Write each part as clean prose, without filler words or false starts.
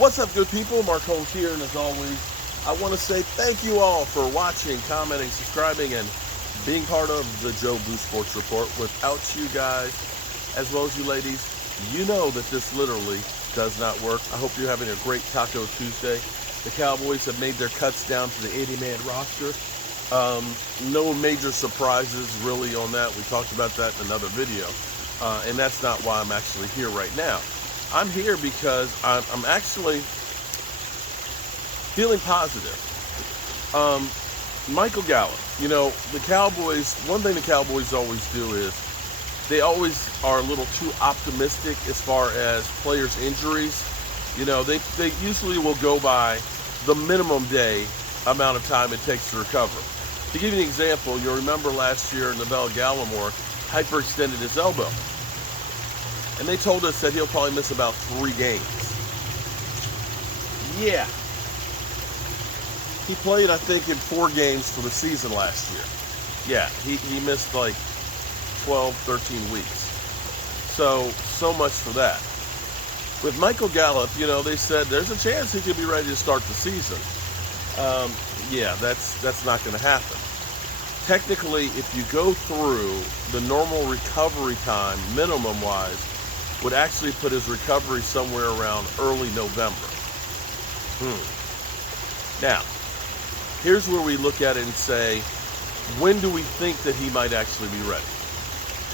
What's up, good people? Mark Holmes here, and as always, I want to say thank you all for watching, commenting, subscribing, and being part of the Joe Boo Sports Report. Without you guys, as well as you ladies, you know that this literally does not work. I hope you're having a great Taco Tuesday. The Cowboys have made their cuts down to the 80-man roster. No major surprises really on that. We talked about that in another video, and that's not why I'm actually here right now. I'm here because I'm actually feeling positive. Michael Gallop, you know, the Cowboys, one thing the Cowboys always do is they always are a little too optimistic as far as players' injuries. You know, they usually will go by the minimum day amount of time it takes to recover. To give you an example, you'll remember last year Gallimore hyperextended his elbow. And they told us that he'll probably miss about 3 games. Yeah. He played, I think, in 4 games for the season last year. Yeah, he missed like 12, 13 weeks. So much for that. With Michael Gallop, you know, they said there's a chance he could be ready to start the season. Yeah, that's not going to happen. Technically, if you go through the normal recovery time, minimum-wise, would actually put his recovery somewhere around early November. Now, here's where we look at it and say, when do we think that he might actually be ready?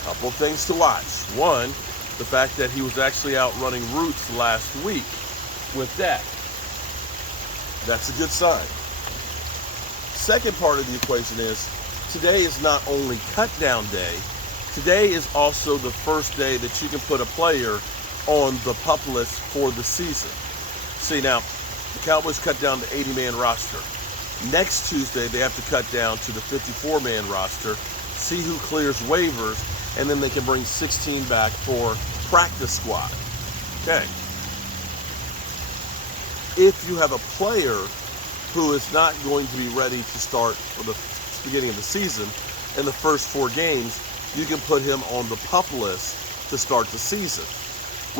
Couple things to watch. One, the fact that he was actually out running routes last week with Dak. That's a good sign. Second part of the equation is, today is not only cut down day, today is also the first day that you can put a player on the PUP list for the season. See, now, the Cowboys cut down the 80-man roster. Next Tuesday, they have to cut down to the 54-man roster, see who clears waivers, and then they can bring 16 back for practice squad. Okay. If you have a player who is not going to be ready to start for the beginning of the season in the first 4 games, you can put him on the PUP list to start the season,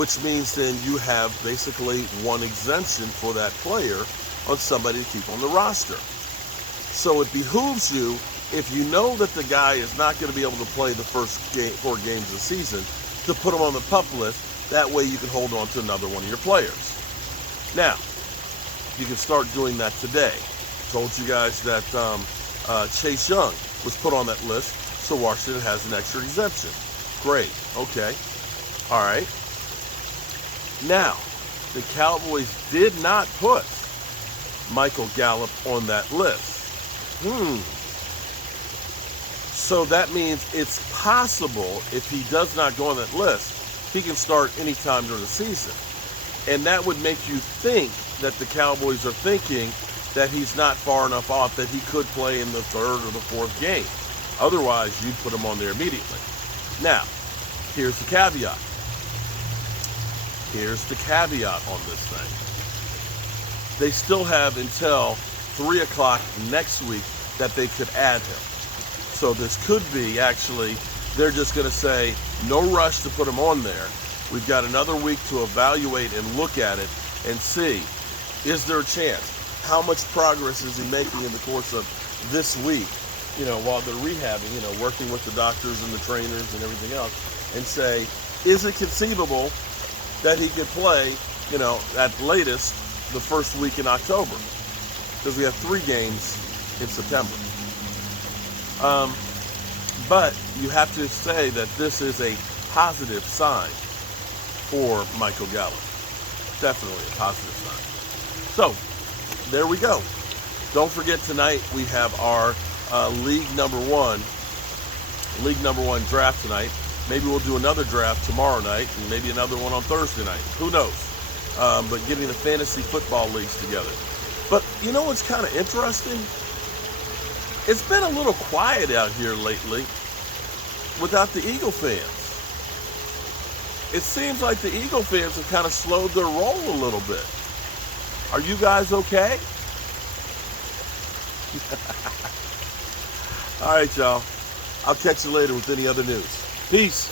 which means then you have basically one exemption for that player on somebody to keep on the roster. So it behooves you, if you know that the guy is not going to be able to play the first 4 games of the season, to put him on the PUP list. That way you can hold on to another one of your players. Now, you can start doing that today. Told you guys that Chase Young was put on that list, so Washington has an extra exemption. Great. Okay. All right. Now, the Cowboys did not put Michael Gallup on that list. So that means it's possible, if he does not go on that list, he can start anytime during the season. And that would make you think that the Cowboys are thinking that he's not far enough off that he could play in the 3rd or the 4th game. Otherwise, you'd put him on there immediately. Now, here's the caveat. Here's the caveat on this thing. They still have until 3 o'clock next week that they could add him. So this could be, actually, they're just going to say, no rush to put him on there. We've got another week to evaluate and look at it and see, is there a chance? How much progress is he making in the course of this week, you know, while they're rehabbing, you know, working with the doctors and the trainers and everything else, and say, is it conceivable that he could play, you know, at latest the first week in October? Because we have 3 games in September. But you have to say that this is a positive sign for Michael Gallup. Definitely a positive sign. So, there we go. Don't forget, tonight we have our League Number 1 draft tonight. Maybe we'll do another draft tomorrow night, and maybe another one on Thursday night. Who knows? But getting the fantasy football leagues together. But you know what's kind of interesting? It's been a little quiet out here lately without the Eagle fans. It seems like the Eagle fans have kind of slowed their roll a little bit. Are you guys okay? All right, y'all. I'll catch you later with any other news. Peace.